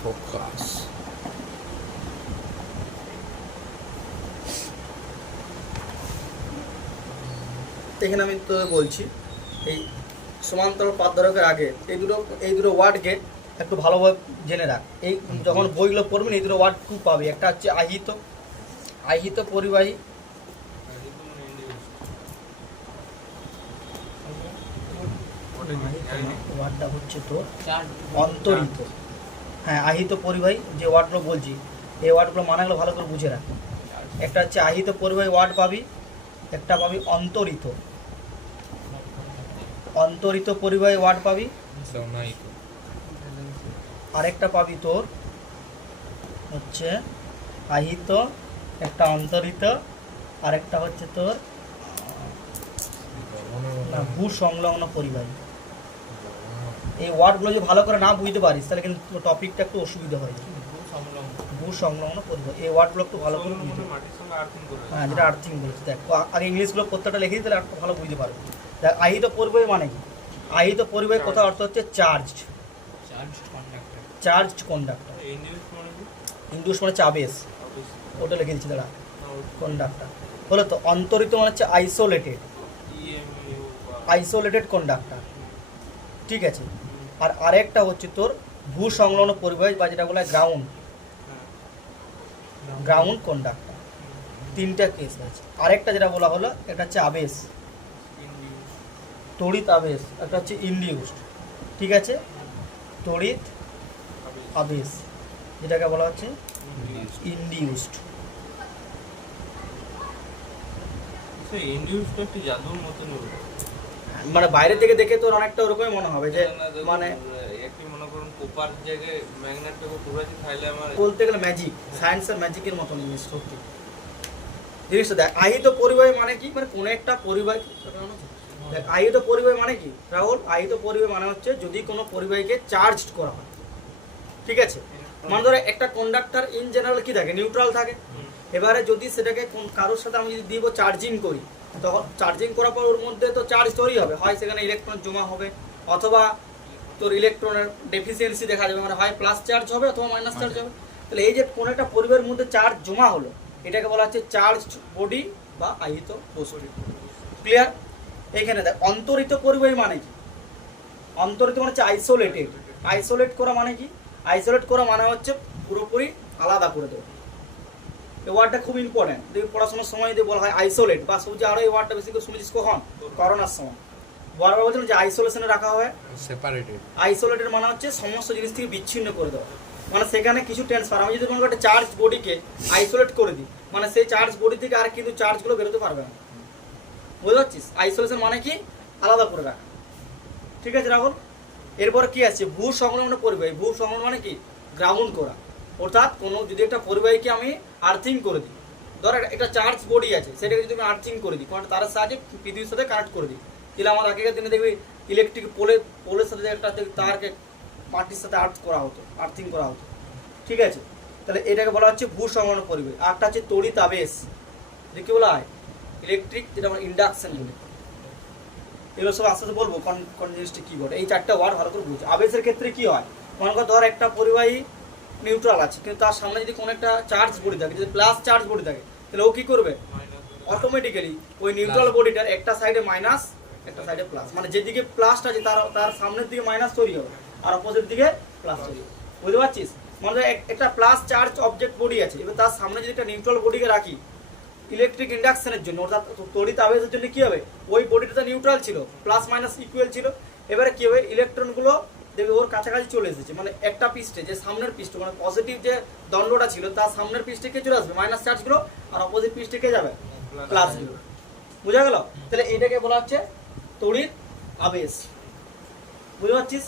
Focus. এখানে আমি তো বলছি এই সমান্তরাল পাতধারকের আগে এই দুটো ওয়ার্ডকে একটু ভালোভাবে জেনে রাখ। এই যখন বইগুলো পড়বেন এই দুটো ওয়ার্ড খুব পাবি। একটা হচ্ছে আহিত পরিবাহী, ওয়ার্ডটা হচ্ছে তোর অন্তরিত। হ্যাঁ, আহিত পরিবাহী যে ওয়ার্ডগুলো বলছি এই ওয়ার্ডগুলো মানাগুলো ভালো করে বুঝে রাখ। একটা হচ্ছে আহিত পরিবাহী ওয়ার্ড পাবি, একটা পাবি অন্তরিত পরিবাহী ওয়ার্ড পাবি, আরেকটা পাবি তোর হচ্ছে আহিত, একটা অন্তরিত, আরেকটা হচ্ছে তোর ভূ সংলগ্ন পরিবাহী। এই ওয়ার্ডগুলো যদি ভালো করে না বুঝতে পারিস তাহলে কিন্তু টপিকটা একটু অসুবিধা হয়। ভূ সংলগ্ন পরিবাহী এই ওয়ার্ডগুলো একটু ভালো করে বুঝতে, হ্যাঁ যেটা আর্থিং বলছি। দেখ আগে ইংলিশগুলো প্রত্যেকটা লিখে দিই তাহলে একটু ভালো বুঝতে পারবে। দেখ আহিত পরিবাহী মানে কি? আহিত পরিবাহী কথা অর্থ হচ্ছে চার্জড কন্ডাক্টর। ইন্ডিউস মানে চাবেস, ওটা লিখে দিচ্ছি দাঁড়া, কন্ডাক্টর বলো তো। অন্তরিত মানে হচ্ছে আইসোলেটেড কন্ডাক্টর, ঠিক আছে। আর আরেকটা হচ্ছে তোর ভূ সংলগ্ন পরিবাহী বা যেটা বলা হয় গ্রাউন্ড কন্ডাক্টর। তিনটা কেস আছে। আরেকটা যেটা বলা হলো এটা হচ্ছে আবেশ, তড়িৎ আবেশ। একটা হচ্ছে ইনডিউসড, ঠিক আছে, তড়িৎ আবেশ যেটাকে বলা হচ্ছে ইনডিউসড। মানে বাইরে থেকে দেখে তোর অনেকটা ওরকমই মনে হবে যে মানে কোপার জায়গায় ম্যাগনেটটাকে ঘুরাচ্ছি তাহলে আমার বলতে গেলে ম্যাজিক, সায়েন্সের ম্যাজিকের মতো জিনিস সত্যি জিনিসটা। দেখ আহিত পরিবাহী মানে কি? মানে কোনো একটা পরিবাহী, দেখ আহিত পরিবাহী মানে কি রাহুল? আহিত পরিবাহী মানে হচ্ছে যদি কোনো পরিবাহীকে চার্জ করা হয়, ঠিক আছে। মানে ধরো একটা কন্ডাক্টর ইন জেনারেল কি থাকে? নিউট্রাল থাকে। এবারে যদি সেটাকে কারোর সাথে আমি যদি দিব চার্জিং করি, তখন চার্জিং করার পর ওর মধ্যে তো চার্জ তৈরি হবে, হয় সেখানে ইলেকট্রন জমা হবে অথবা তোর ইলেকট্রনের ডেফিসিয়েন্সি দেখা যাবে, মানে হয় প্লাস চার্জ হবে অথবা মাইনাস চার্জ হবে। তাহলে এই যে কোনো একটা পরিবাহের মধ্যে চার্জ জমা হলো এটাকে বলা হচ্ছে চার্জ বডি বা আহিত বস্তু। ক্লিয়ার? এইখানে দেখ অন্তরিত পরিবাহী মানে কি? অন্তরিত মানে হচ্ছে আইসোলেট করা। মানে কি আইসোলেট করা? মানে হচ্ছে পুরোপুরি আলাদা করে দেওয়া। এই ওয়ার্ডটা খুব ইম্পর্টেন্ট। যদি পড়াশোনার সময় যদি বলা হয় আইসোলেট বা সবজি, আরো এই ওয়ার্ডটা বেশি করে শুনেছিস কখন? করোনার সময় বারবার বলছিলাম যে আইসোলেশনে রাখা হবে। আইসোলেটেড মানে হচ্ছে সমস্ত জিনিস থেকে বিচ্ছিন্ন করে দেওয়া। মানে সেখানে কিছু ট্রান্সফার, আমি যদি মনে করি একটা চার্জ বডিকে আইসোলেট করে দিই, মানে সেই চার্জ বডি থেকে আর কিন্তু চার্জগুলো বেরোতে পারবে না। বুঝতে পারছিস? আইসোলেশন মানে কি? আলাদা করে রাখা, ঠিক আছে রাহুল? এরপরে কি আছে? ভূ সংলগ্ন পরিবাহী। ভূ সংলগ্ন মানে কি? গ্রাউন্ড করা। অর্থাৎ কোনো যদি একটা পরিবাহীকে আমি আর্থিং করে দিই, ধর একটা চার্জ বডি আছে সেটাকে যদি আমি আর্থিং করে দিই, কোনো তারের সাহায্যে পৃথিবীর সাথে কানেক্ট করে দিই, তাহলে আমার আগেকার দিনে দেখবি ইলেকট্রিক পোলের সাথে একটা তারকে মাটির সাথে আর্থিং করা হতো, ঠিক আছে। তাহলে এটাকে বলা হচ্ছে ভূ সংলগ্ন পরিবাহী। আরটা হচ্ছে তড়িৎ আবেশ, যে কি বলা হয় ইলেকট্রিক, যেটা আমরা ইন্ডাকশন বলি। এগুলো সব আস্তে আস্তে বলবো কোন জিনিসটা কি বলে। এই চারটা ওয়ার্ড ভালো করে বুঝি। আবেশের ক্ষেত্রে কি হয়? মনে কর ধর একটা পরিবাহী নিউট্রাল আছে, কিন্তু তার সামনে যদি কোনো একটা চার্জ বডি থাকে, যদি প্লাস চার্জ বডি থাকে, তাহলে ও কি করবে? অটোমেটিক্যালি ওই নিউট্রাল বডিটার একটা সাইডে মাইনাস একটা সাইডে প্লাস, মানে যেদিকে প্লাসটা আছে তার সামনের দিকে মাইনাস তৈরি হবে আর অপোজিট দিকে প্লাস তৈরি হবে। বুঝতে পারছিস? মানে একটা প্লাস চার্জ অবজেক্ট বডি আছে, এবার তার সামনে যদি একটা নিউট্রাল বডিকে রাখি ইলেকট্রিক ইন্ডাকশনের জন্য, অর্থাৎ তড়িৎ আবেশের জন্য কি হবে? ওই বডিটা নিউট্রাল ছিল, প্লাস মাইনাস ইকুয়াল ছিল। এবারে কি হবে? ইলেকট্রনগুলো দেখবে ওর কাছাকাছি চলে এসেছে, মানে একটা পৃষ্ঠে যে সামনের পৃষ্ঠ, মানে পজিটিভ যে দণ্ডটা ছিল তার সামনের পৃষ্ঠে কে চলে আসবে? মাইনাস চার্জগুলো, আর অপোজিট পৃষ্ঠে কে যাবে? প্লাসগুলো। বুঝা গেল? তাহলে এটাকে বলা হচ্ছে তড়িৎ আবেশ। বুঝতে পারছিস?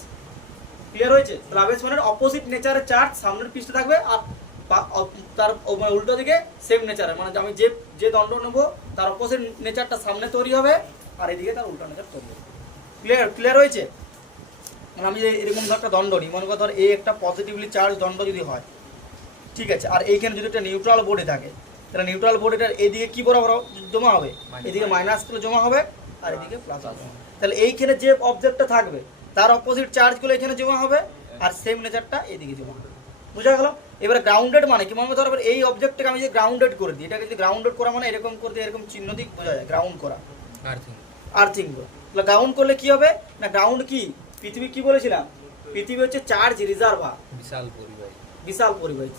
ক্লিয়ার হয়েছে? তাহলে আবেশ মানে অপোজিট নেচারের চার্জ সামনের পৃষ্ঠে থাকবে আর তার উল্টো দিকে সেম নেচারের, মানে আমি যে দণ্ড নেবো তার অপোজিট নেচারটা সামনে তৈরি হবে আর এদিকে তার উল্টো নেচার তৈরি হবে। ক্লিয়ার হয়েছে? মানে আমি এরকম ধর একটা দণ্ড নিই, মনে কর ধর এই একটা পজিটিভলি চার্জ দণ্ড যদি হয়, ঠিক আছে, আর এইখানে যদি একটা নিউট্রাল বডি থাকে, তাহলে নিউট্রাল বডিটার এদিকে কি বরাবর জমা হবে? এদিকে মাইনাস গুলো জমা হবে আর এদিকে প্লাস হবে। তাহলে এইখানে যে অবজেক্টটা থাকবে তার অপোজিট চার্জগুলো এখানে জমা হবে আর সেম নেচারটা এদিকে জমা হবে। বুঝা গেল? এবারে গ্রাউন্ডেড মানে কি? মনে ধরো এই অবজেক্টটাকে আমি যদি গ্রাউন্ডেড করে দিই, এটাকে যদি গ্রাউন্ডেড করা মানে এরকম করে দিই, এরকম চিহ্ন দিক বোঝা যায় গ্রাউন্ড করা, আর্থিং। তাহলে গ্রাউন্ড করলে কি হবে না, গ্রাউন্ড কি পৃথিবী কি বলেছিলাম, পৃথিবী হচ্ছে চার্জ রিজার্ভার, বিশাল পরিবাহী,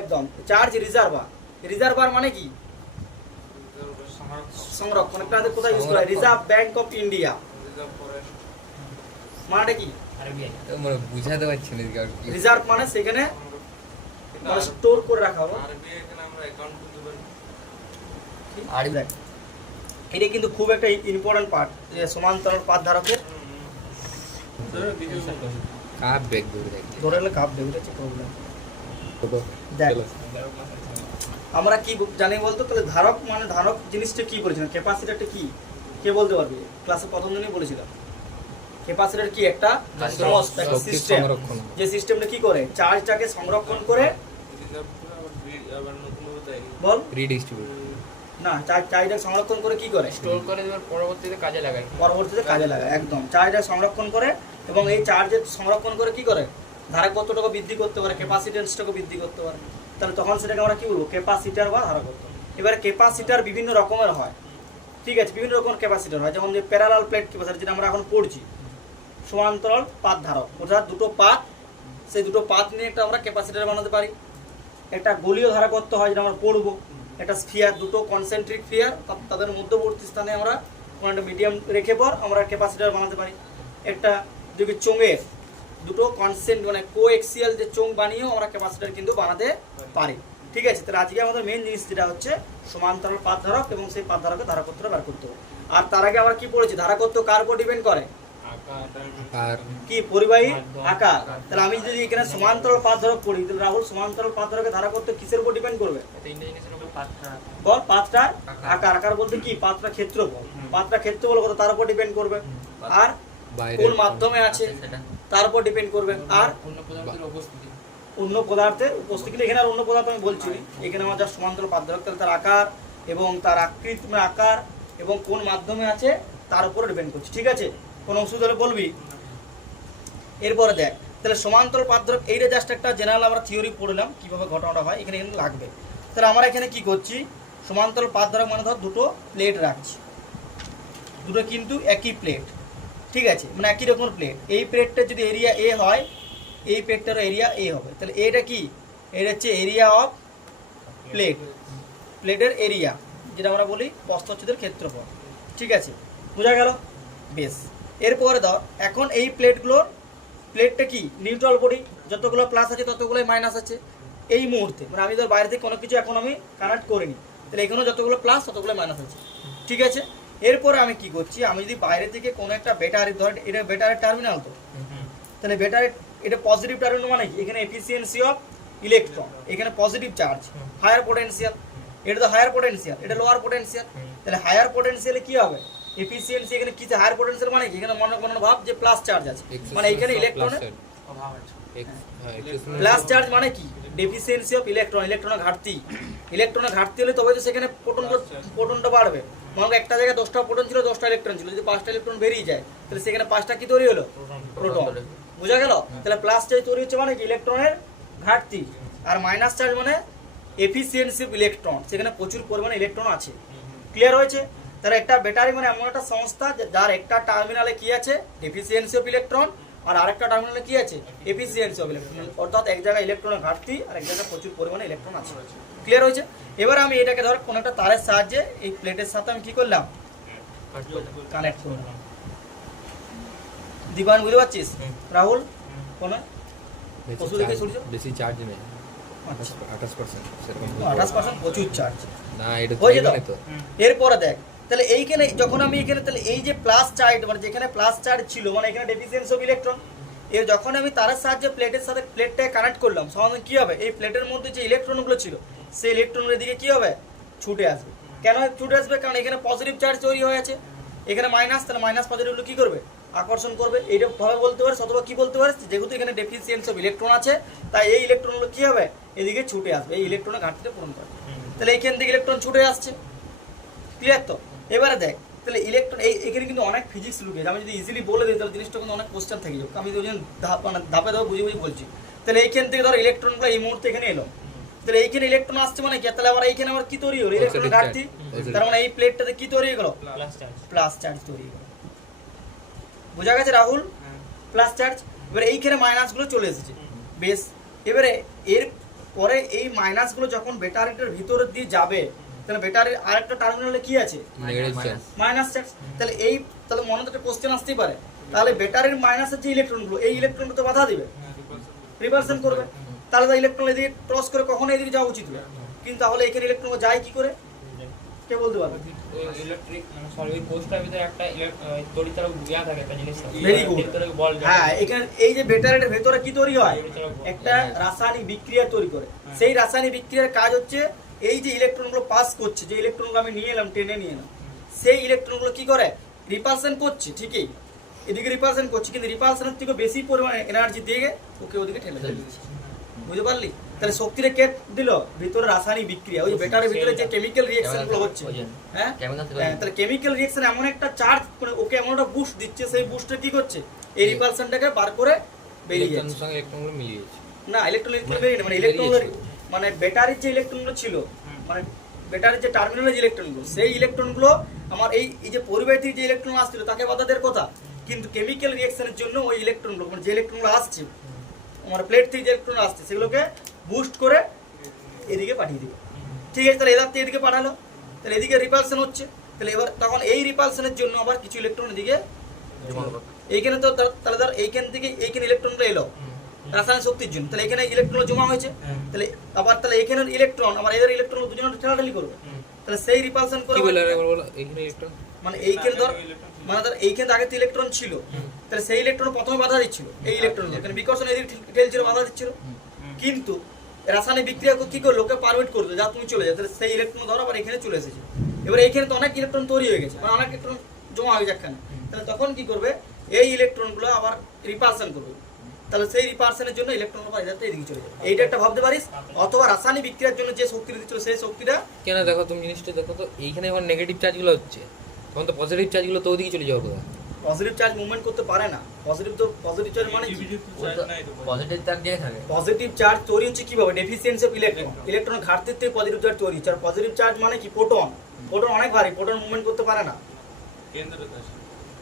একদম চার্জ রিজার্ভার। রিজার্ভার মানে কি? সংরক্ষণ। একটা আমাদের কোথায় ইউজ করা হয়? রিজার্ভ ব্যাংক অফ ইন্ডিয়া মানেটা কি? বুঝাতে পারছি না। রিজার্ভ মানে সেখানে স্টোর করে রাখা হবে। এটা কিন্তু খুব একটা ইম্পর্টেন্ট পার্ট, যে সমান্তরাল পাত ধারকের। কাপ ব্যাগ ধরে গেলে কাপ দেবে, এটা হচ্ছে প্রবলেম। দেখ আমরা কি জানি বলতো, তাহলে ধারক মানে ধারক জিনিসটা কি বলেছিলাম, ক্যাপাসিটরটা কি কে বলতে পারবে? ক্লাসে প্রথম দিনই বলেছিলাম ক্যাপাসিটর কি একটা সংস্থা, একটা সিস্টেম, যে সিস্টেমটা কি করে চার্জটাকে সংরক্ষণ করে বল রিডিস্ট্রিবিউট না, চার্জটা সংরক্ষণ করে কি করে? স্টোর করে দেওয়ার পরবর্তীতে কাজে লাগায়। একদম চার্জটা সংরক্ষণ করে, এবং এই চার্জের সংরক্ষণ করে কি করে ধারকত্বটাকে বৃদ্ধি করতে পারে, ক্যাপাসিটেন্সটাকে বৃদ্ধি করতে পারে। তাহলে তখন সেটাকে আমরা কি বলবো? ক্যাপাসিটর বা ধারকত্ব। এবারে ক্যাপাসিটর বিভিন্ন রকমের হয়, ঠিক আছে, বিভিন্ন রকমের ক্যাপাসিটর হয়। যেমন যে প্যারালাল প্লেট ক্যাপাসিটর, যেটা আমরা এখন পড়ছি, সমান্তরাল পাত ধারক, অর্থাৎ দুটো পাত, সেই দুটো পাত নিয়ে একটা আমরা ক্যাপাসিটর বানাতে পারি। একটা গোলীয় ধারকত্ব হয়, যেটা আমরা পড়বো। একটা স্ফিয়ার, দুটো কনসেন্ট্রিক স্ফিয়ার, তাদের মধ্যবর্তী স্থানে আমরা কোনো একটা মিডিয়াম রেখে পর আমরা ক্যাপাসিটর বানাতে পারি। একটা যদি চোঙের দুটো মানে কোএক্সিয়াল যে চোঙ বানিয়েও আমরা ক্যাপাসিটর কিন্তু বানাতে পারি, ঠিক আছে। তাহলে আজকে আমাদের মেন জিনিস যেটা হচ্ছে সমান্তরাল পাত ধারক, এবং সেই পাত ধারকের ধারকত্বটা বের করতে হবে। আর তার আগে আমরা কি পড়েছি? ধারকত্ব কার উপর ডিপেন্ড করে? কি? পরিবাহী আকার। তাহলে আমি যদি এখানে সমান্তরাল পাত ধারক পড়ি, তাহলে রাহুল সমান্তরাল পাত ধারকের ধারকত্ব কিসের উপর ডিপেন্ড করবে? বল। পাতটার আকার। আকার বলতে কি? পাতটা ক্ষেত্রফল। পাতটা ক্ষেত্রফল কত তার উপর ডিপেন্ড করবে। আর কোন মাধ্যমে আছে তার উপর ডিপেন্ড করবে। আর অন্য পদার্থের উপস্থিতি। এখানে আর অন্য পদার্থ আমি বলছি, এখানে আমার যা সমান্তরাল পাত ধারক, তাহলে তার আকার এবং তার আকৃতি, আকার এবং কোন মাধ্যমে আছে তার উপর ডিপেন্ড করছে, ঠিক আছে। কোনো অসুবিধা হলে বলবি। এরপরে দেখ, তাহলে সমান্তরাল পাত ধারক, এইটা জাস্ট একটা জেনারেল আমরা থিওরি পড়লাম কিভাবে ঘটনাটা হয়, এখানে কিন্তু লাগবে। তাহলে আমরা এখানে কি করছি? সমান্তরাল পাত ধারক মানে ধর দুটো প্লেট রাখছি, দুটো কিন্তু একই প্লেট, ঠিক আছে, মানে একই রকম প্লেট। এই প্লেটটা যদি এরিয়া এ হয়, এই প্লেটটারও এরিয়া এ হবে। তাহলে এটা কি? এটা হচ্ছে এরিয়া অফ প্লেট, প্লেটের এরিয়া, যেটা আমরা বলি প্রস্থচ্ছেদের ক্ষেত্রফল, ঠিক আছে, বোঝা গেল? বেশ। এরপরে ধর এখন এই প্লেটটা কি? নিউট্রাল বডি, যতগুলো প্লাস আছে ততগুলোই মাইনাস আছে এই মুহূর্তে। মানে আমি ধর বাইরে থেকে কোনো কিছু এখন আমি কানেক্ট করিনি, তাহলে এখানেও যতগুলো প্লাস ততগুলো মাইনাস আছে, ঠিক আছে। এরপরে আমি কি করছি? আমি যদি বাইরে থেকে কোনো একটা ব্যাটারি, ধর এটা ব্যাটারির টার্মিনাল, তো তাহলে ব্যাটারি এটা পজিটিভ টার্মিনাল মানে কি? এখানে এফিসিয়েন্সি অফ ইলেকট্রন, এখানে পজিটিভ চার্জ, হায়ার পোটেনশিয়াল। এটা তো হায়ার পোটেনশিয়াল, এটা লোয়ার পোটেনশিয়াল। তাহলে হায়ার পোটেনশিয়ালে কি হবে? এফিসিয়েন্সি এখানে কি? হায়ার পোটেনশিয়াল মানে কি? এখানে মনে ভাব যে প্লাস চার্জ আছে, মানে এখানে ইলেকট্রনের প্লাস চার্জ মানে কি? ডেফিসিয়েন্সি অফ ইলেকট্রন, ইলেকট্রনের ঘাটতি। ইলেকট্রনের ঘাটতি হলে তবে তো সেখানে প্রোটনটা বাড়বে। মনে করো একটা জায়গায় 10টা প্রোটন ছিল, 10টা ইলেকট্রন ছিল, যদি 5টা ইলেকট্রন বেরিয়ে যায়, তাহলে সেখানে 5টা কি তৈরি হলো? প্রোটন। বোঝা গেল? তাহলে প্লাস চার্জ তৈরি হচ্ছে মানে কি? ইলেকট্রনের ঘাটতি। আর মাইনাস চার্জ মানে এফিসিয়েন্সি অফ ইলেকট্রন, সেখানে প্রচুর পরিমাণে ইলেকট্রন আছে। ক্লিয়ার হয়েছে? তাহলে একটা ব্যাটারি মানে এমন একটা সংস্থা যার একটা টার্মিনালে কি আছে? ডেফিসিয়েন্সি অফ ইলেকট্রন, আর আরেকটা টার্মিনালে কি আছে? এফিসিয়েন্সি অফ ইলেকট্রন, অর্থাৎ এক জায়গায় ইলেকট্রনের ঘাটতি আর এক জায়গায় প্রচুর পরিমাণে ইলেকট্রন আছে। ক্লিয়ার হয়েছে? এবার আমি এটাকে ধর কোনো একটা তারের সাহায্যে এই প্লেটের সাথে আমি কি করলাম? কানেক্ট করলাম। দীপান বুঝতে পারছিস? রাহুল কোন বেশি চার্জ নেই, 28% সেরকম 28% প্রচুর চার্জ না, এটা তো। এরপরে দেখ, তাহলে এইখানে যখন আমি এখানে, তাহলে এই যে প্লাস চার্জ, মানে যেখানে প্লাস চার্জ ছিল, মানে এখানে ডেফিসিয়েন্সি অফ ইলেকট্রন, এর যখন আমি তারের সাহায্যে প্লেটের সাথে প্লেটটাকে কানেক্ট করলাম, সমাধান কি হবে? এই প্লেটের মধ্যে যে ইলেকট্রনগুলো ছিল, সেই ইলেকট্রনের দিকে কি হবে? ছুটে আসবে। কেন ছুটে আসবে? কারণ এখানে পজিটিভ চার্জ তৈরি হয়ে আছে, এখানে মাইনাস, তাহলে মাইনাস পজিটিভগুলো কি করবে? আকর্ষণ করবে। এইটা ভাবে বলতে পারিস, অথবা কি বলতে পারিস? যেহেতু এখানে ডেফিসিয়েন্সি অফ ইলেকট্রন আছে, তাই এই ইলেকট্রনগুলো কি হবে? এদিকে ছুটে আসবে, এই ইলেকট্রনের ঘাটতিটা পূরণ করবে। তাহলে এইখান থেকে ইলেকট্রন ছুটে আসছে। ক্লিয়ার তো? এবারে দেখ, তাহলে ইলেকট্রন এখানে কিন্তু অনেক ফিজিক্স লুকিয়ে আছে। আমি যদি ইজিলি বলে দিই তাহলে জিনিসটা কিন্তু অনেক কোশ্চেন থেকে যাবে। আমি ওই জন্য ধাপে ধাপে বুঝে বুঝে বলছি। তাহলে এইখান থেকে ধরো ইলেকট্রনগুলো এই মুহূর্তে এখানে এলো, তাহলে এইখানে ইলেকট্রন আসছে মানে কি, তাহলে আবার এইখানে আবার কি তৈরি হলো, ইলেকট্রন ঘাটতি। তার মানে এই প্লেটটাতে কি তৈরি হয়ে গেল, প্লাস চার্জ তৈরি হয়ে গেল। বোঝা গেছে রাহুল? Plus charge. এবারে এইখানে মাইনাসগুলো চলে এসেছে, বেশ। এবারে এর পরে এই মাইনাসগুলো যখন ব্যাটারিটার ভিতর দিয়ে যাবে, তাহলে ব্যাটারির আরেকটা টার্মিনালে কি আছে, মাইনাস চার্জ। তাহলে মনে তো একটা কোশ্চেন আসতেই পারে, তাহলে ব্যাটারির মাইনাসের যে ইলেকট্রনগুলো, এই ইলেকট্রনগুলো তো বাধা দিবে, রিপালশন করবে। তাহলে ইলেকট্রন এদিকে ক্রস করে কখনো এদিকে যাওয়া উচিত না, কিন্তু তাহলে এখানে ইলেকট্রন যায় কি করে, কে বলতে পারবে? ইলেকট্রিক মানে সলিড কোষটার ভিতরে একটা তড়িৎচালক দেয়া থাকে একটা জিনিস। Very good. হ্যাঁ, এখানে এই যে ব্যাটারির ভেতরে কি তৈরি হয়, একটা রাসায়নিক বিক্রিয়া তৈরি করে। সেই রাসায়নিক বিক্রিয়ার কাজ হচ্ছে এই যে ইলেকট্রনগুলো পাস করছে, যে ইলেকট্রনগুলো আমি নিয়ে এলাম, টেনে নিয়ে এলাম, সেই ইলেকট্রনগুলো কি করে, রিপালশন করছে। ঠিকই, এদিকে রিপালশন করছে, কিন্তু রিপালশনের থেকে বেশি পরিমাণে এনার্জি দিয়ে ওকে ওদিকে ঠেলে দিচ্ছে। বুঝতে পারলি? তাহলে শক্তিটা কে দিল, ভিতরে রাসায়নিক বিক্রিয়া, ওই ব্যাটারির ভিতরে যে কেমিক্যাল রিঅ্যাকশন গুলো হচ্ছে। হ্যাঁ, তাহলে কেমিক্যাল রিঅ্যাকশন এমন একটা চার্জ মানে ওকে এমন একটা বুস্ট দিচ্ছে, সেই বুস্টটা কি করছে, এই রিপালশনটাকে বার করে বেরিয়ে যাচ্ছে। সঙ্গে ইলেকট্রনগুলো মিলিয়ে যাচ্ছে না, ইলেকট্রন বেরিয়ে না, মানে ইলেকট্রন মানে ব্যাটারির যে ইলেকট্রনগুলো ছিল, মানে ব্যাটারির যে টার্মিনালের যে ইলেকট্রনগুলো, সেই ইলেকট্রনগুলো আমার এই যে পরিবাহী যে ইলেকট্রন আসছিল তাকে বাধা দেওয়ার কথা, কিন্তু কেমিক্যাল রিঅ্যাকশনের জন্য ওই ইলেকট্রনগুলো মানে যে ইলেকট্রনগুলো আসছে আমার প্লেট থেকে যে ইলেকট্রন আসছে সেগুলোকে বুস্ট করে এদিকে পাঠিয়ে দিবে। ঠিক আছে, তাহলে এদার থেকে এদিকে পাঠালো, তাহলে এদিকে রিপালশন হচ্ছে। তাহলে এবার তখন এই রিপালশনের জন্য আবার কিছু ইলেকট্রন এদিকে, এইখানে তো তাহলে ধর এইখান থেকে এইখানে ইলেকট্রনটা এলো রাসায়নিক শক্তির জন্য, তাহলে এখানে ইলেকট্রন জমা হয়েছে। তাহলে আবার তাহলে এখানে ইলেকট্রন আবার এদের ইলেকট্রন দুজনে ঠেলাঠালি করবে, তাহলে সেই রিপালশন করে এইখানে ইলেকট্রন মানে এইখানে ধর মানে ধর এইখানে আগে তো ইলেকট্রন ছিল, তাহলে সেই ইলেকট্রন প্রথমে বাধা দিচ্ছিল এই ইলেকট্রন, এখানে বিকর্ষণ এদিকে ঠেলছিল, বাধা দিচ্ছিল। কিন্তু রাসায়নিক বিক্রিয়া কি করে লোকে পারমিট করবে, যা তুমি চলে যাও, তাহলে সেই ইলেকট্রন ধর আবার এখানে চলে এসেছে। এবার এইখানে তো অনেক ইলেকট্রন তৈরি হয়ে গেছে, মানে অনেক ইলেকট্রন জমা হয়ে যাচ্ছে, তাহলে তখন কি করবে, এই ইলেকট্রনগুলো আবার রিপালশন করবে, তাহলে সেই রিপালশনের জন্য ইলেকট্রন আবার এদিকে চলে যাবে। এইটা একটা ভাবতে পারিস। অথবা রাসায়নিক বিক্রিয়ার জন্য যে শক্তি দিচ্ছিল সেই শক্তিটা কেন, দেখো তুমি জিনিসটা দেখো তো, এইখানে এখন নেগেটিভ চার্জগুলো হচ্ছে, তখন তো পজিটিভ চার্জগুলো তো ওদিকে চলে যাবে। পজিটিভ চার্জ মুভমেন্ট করতে পারে না। পজিটিভ চার্জ মানে কি, পজিটিভ চার্জ দিয়ে থাকে। পজিটিভ চার্জ তৈরি হচ্ছে কিভাবে, ডেফিসিয়েন্সি অফ ইলেকট্রন, ইলেকট্রনের ঘাটতির থেকে পজিটিভ চার্জ তৈরি হচ্ছে। আর পজিটিভ চার্জ মানে কি, প্রোটন অনেক ভারী, প্রোটন মুভমেন্ট করতে পারে না।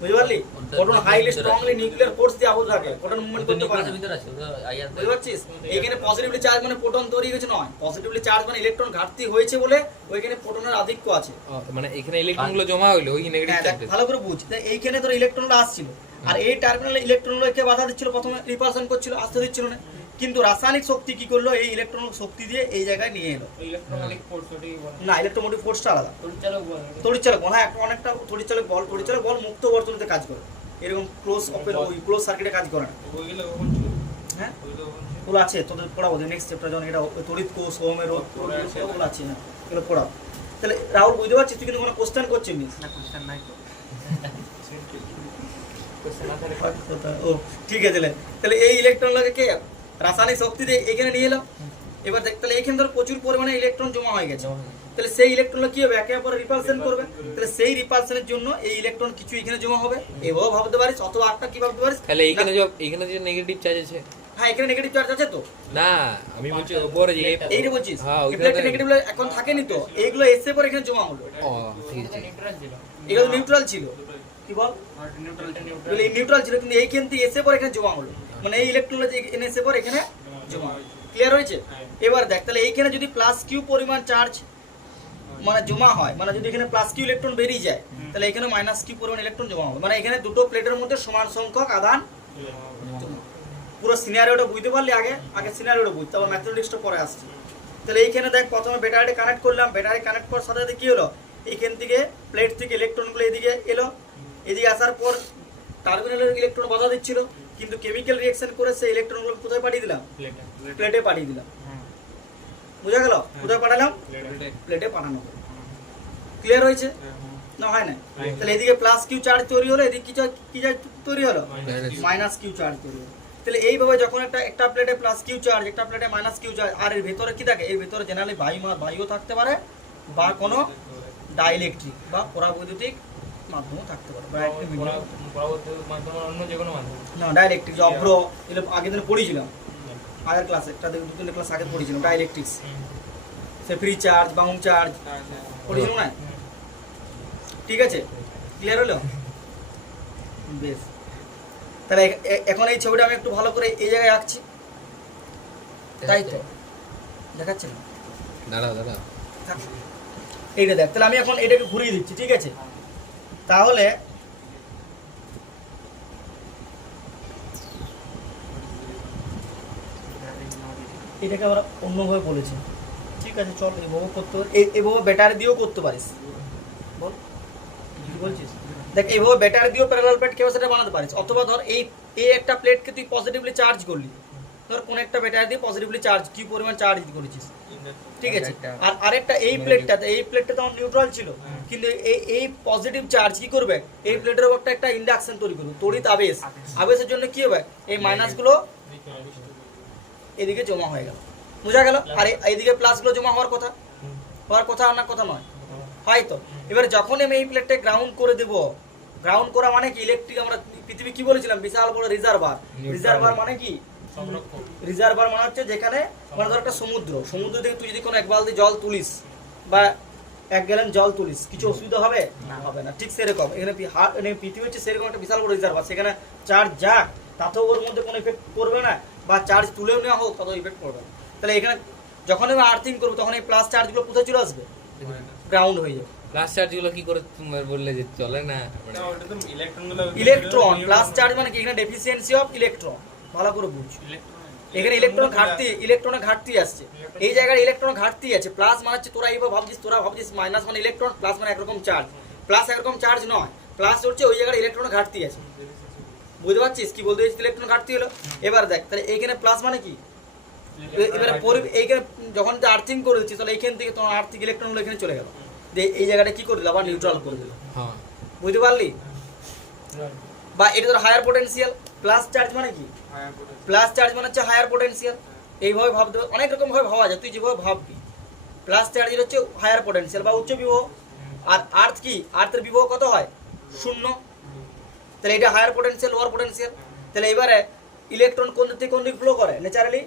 বুঝতে পারলি? Proton highly strongly nuclear force দিয়ে আবদ্ধ থাকে, প্রোটন মুভমেন্ট করতে পারে না। বুঝতে পারছিস? এইখানে পজিটিভলি চার্জ মানে প্রোটন তৈরি হয়েছে নয়, পজিটিভলি চার্জ মানে ইলেকট্রন ঘাটতি হয়েছে বলে ওইখানে প্রোটনের আধিক্য আছে। মানে এখানে ইলেকট্রনগুলো জমা হইলো ওই নেগেটিভ চার্জ। ভালো করে বুঝ, এইখানে তোর ইলেকট্রনগুলো আসছিল, আর এই টার্মিনালে ইলেকট্রনগুলোকে বাধা দিচ্ছিল, প্রথমে রিপালশন করছিল, আসতে দিচ্ছিল না। কিন্তু রাসায়নিক শক্তি কি করলো, এই ইলেকট্রন শক্তি দিয়ে এই জায়গায় নিয়ে এলো। ইলেকট্রোমোটিভ ফোর্স না, ইলেকট্রোমোটিভ ফোর্সটা আলাদা, তড়িৎচালক বল। হ্যাঁ, একটা অনেকটা তড়িৎচালক বল মুক্ত বর্তনীতে কাজ করে, এরকম ক্লোজ ক্লোজ সার্কিটে কাজ করে না। হ্যাঁ, ওগুলো আছে তোদের পড়াবো নেক্সট চ্যাপ্টার, যখন এটা তড়িৎ কোষ, ওহমের রোধ, ওগুলো আছে না, এগুলো পড়াবো। তাহলে রাহুল বুঝতে পারছিস, তুই কিন্তু কোনো কোশ্চেন করছিস না? কোশ্চেন নাই তো। ও ঠিক আছে, তাহলে এই ইলেকট্রনগুলোকে কে রাসায়নিক শক্তি দিয়ে এখানে নিয়ে এলো। এবার দেখ, তাহলে এখানে ধর প্রচুর পরিমাণে ইলেকট্রন জমা হয়ে গেছে, তাহলে সেই ইলেকট্রনগুলো কি হবে, একে অপরে রিপালশন করবে। তাহলে সেই রিপালশনের জন্য এই ইলেকট্রন কিছু এখানে জমা হবে, এভাবে ভাবতে পারিস। অথবা আরেকটা কি ভাবতে পারিস, তাহলে এইখানে যে নেগেটিভ চার্জ আছে, হ্যাঁ এখানে নেগেটিভ চার্জ আছে তো। না আমি বলছি উপরে যে এইটা বলছিস, হ্যাঁ এখানে নেগেটিভ এখন থাকেনি তো, এইগুলো এসে পরে এখানে জমা হলো। ও ঠিক আছে, নিউট্রাল ছিল, এগুলো নিউট্রাল ছিল, কি বল, নিউট্রাল ছিল, কিন্তু এইখান থেকে এসে পরে এখানে জমা হলো, মানে এই ইলেকট্রনগুলো যে এসে পরে এখানে জমা হলো। ক্লিয়ার হয়েছে? এবার দেখ, তাহলে এইখানে যদি প্লাস কিউ পরিমাণ চার্জ মানে জমা হয়, মানে যদি এখানে প্লাস কিউ ইলেকট্রন বেরিয়ে যায়, তাহলে এখানে মাইনাস কিউ পরিমাণ ইলেকট্রন জমা হবে, মানে এখানে দুটো প্লেটের মধ্যে সমান সংখ্যক আধান। পুরো সিনারিওটা বুঝতে পারলি, আগে সিনারিওটা বুঝতে, আবার ম্যাথমেটিক্সটা পরে আসছে। তাহলে এইখানে দেখ, প্রথমে ব্যাটারি কানেক্ট করলাম, ব্যাটারি কানেক্ট করার সাথে সাথে কি হলো, এইখান থেকে প্লেট থেকে ইলেকট্রনগুলো এদিকে এলো, এদিকে আসার পর টার্মিনালের ইলেকট্রন বাধা দিচ্ছিল, কিন্তু কেমিক্যাল রিঅ্যাকশন করে সেই ইলেকট্রনগুলো কোথায় পাঠিয়ে দিলাম, প্লেটে পাঠিয়ে দিলাম। বুঝা গেল? কোথায় পাঠালাম, প্লেটে পাঠানো। ক্লিয়ার হয়েছে না? হয় না? তাহলে এদিকে প্লাস কিউ চার্জ তৈরি হলো, এদিকে কি চার্জ তৈরি হলো, মাইনাস কিউ চার্জ তৈরি হলো। তাহলে এইভাবে যখন একটা প্লেটে প্লাস কিউ চার্জ, একটা প্লেটে মাইনাস কিউ চার্জ, আর এর ভেতরে কি থাকে, এর ভেতরে জেনারেলি বায়ু থাকতে পারে, বা কোনো ডাইইলেকট্রিক বা পরাবৈদ্যুতিক মাধ্যমও থাকতে পারে বা একটা medium। পরবর্তী মাধ্যমে অন্য যে কোনো মাধ্যম। না ডাইলেকট্রিক অভ্র এগুলো আগের দিনে পড়িয়েছিলাম আগের ক্লাসে একটা দু তিনটে ক্লাস আগে পড়িয়েছিলাম ডাইলেকট্রিক্স সে ফ্রি চার্জ বাউন্ড চার্জ পড়িয়েছিলাম না ঠিক আছে ক্লিয়ার হলো বেশ তাহলে এখন এই ছবিটা আমি একটু ভালো করে এই জায়গায় আঁকছি তাই তো দেখাচ্ছে না দাঁড়াও থাক। এইটা দেখ তাহলে আমি এখন এটাকে ঘুরিয়ে দিচ্ছি ঠিক আছে তাহলে এটাকে আমরা অন্যভাবে বলেছি ঠিক আছে চল এভাবে করতে এভাবে ব্যাটারি দিয়েও করতে পারিস বল কি বলছিস দেখ এইভাবে ব্যাটারি দিয়েও প্যারালাল প্লেট ক্যাপাসিটর বানাতে পারিস অথবা ধর এই একটা প্লেটকে তুই পজিটিভলি চার্জ করলি ধর কোন একটা ব্যাটারি দিয়ে পজিটিভলি চার্জ কি পরিমাণ চার্জ করেছিস ঠিক আছে আর আরেকটা এই প্লেটটা তো নিউট্রাল ছিল কিন্তু এই পজিটিভ চার্জ কি করবে এই প্লেটের উপর একটা ইন্ডাকশন তৈরি করবে তড়িৎ আবেশের জন্য কি হবে এই মাইনাসগুলো এদিকে জমা হয়ে গেল বোঝা গেল আর এইদিকে প্লাসগুলো জমা হওয়ার কথা না কথা নয় হয়তো এবার যখন আমি এই প্লেটটা গ্রাউন্ড করে দেব গ্রাউন্ড করা মানে কি ইলেকট্রিক আমরা পৃথিবী কি বলেছিলাম বিশাল বড় রিজার্ভার মানে কি রিজার্ভার মানে হচ্ছে যেখানে মানে ধর একটা সমুদ্র থেকে তুই যদি কোনো এক বালতি জল তুলিস বা 1 গ্যালন জল তুলিস কিছু অসুবিধা হবে না ঠিক সেরকম এখানে পৃথিবী হচ্ছে সেরকম একটা বিশাল বড় রিজার্ভার সেখানে চার্জ যাক তাতেও ওর মধ্যে কোনো ইফেক্ট করবে না বা চার্জ তুলেও নেওয়া হোক তাতেও ইফেক্ট করবে না তাহলে এখানে যখন আমি আর্থিং করবো তখন এই প্লাস চার্জগুলো কোথায় চলে আসবে গ্রাউন্ড হয়ে যাবে প্লাস চার্জগুলো কি করে তুমি বললে যে চলে না ইলেকট্রন প্লাস চার্জ মানে কি এখানে ডেফিসিয়েন্সি অফ ইলেকট্রন ভালো করে বুঝ এখানে ইলেকট্রনের ঘাটতি আসছে এই জায়গায় ইলেকট্রন ঘাটতি আছে প্লাস মানে হচ্ছে তোরা ভাবছিস মাইনাস মানে ইলেকট্রন প্লাস মানে একরকম চার্জ প্লাস একরকম চার্জ নয় প্লাস হচ্ছে ওই জায়গায় ইলেকট্রনের ঘাটতি আছে বুঝতে পারছিস কি বলতে চাইছিস ইলেকট্রন ঘাটতি হলো এবার দেখ তাহলে এইখানে প্লাস মানে কি এবারে এইখানে যখন আর্থিং করে দিচ্ছিস তাহলে এইখান থেকে তোমার আর্থিক ইলেকট্রনগুলো এখানে চলে গেল এই জায়গাটা কি করে দিল আবার নিউট্রাল করে দিল বুঝতে পারলি বা এটা ধর হায়ার পোটেনশিয়াল প্লাস চার্জ মানে কি প্লাস চার্জ মানে হচ্ছে হায়ার পোটেনশিয়াল এইভাবে ভাবতে অনেক রকম ভাবে ভাবা যায় তুই যেভাবে ভাববি প্লাস চার্জের হচ্ছে হায়ার পোটেনশিয়াল বা উচ্চ বিভব আর আর্থের বিভব কত হয় 0 তাহলে এটা হায়ার পোটেনশিয়াল লোয়ার পোটেনশিয়াল তাহলে এবারে ইলেকট্রন কোন দিক থেকে কোন দিক ফ্লো করে ন্যাচারালি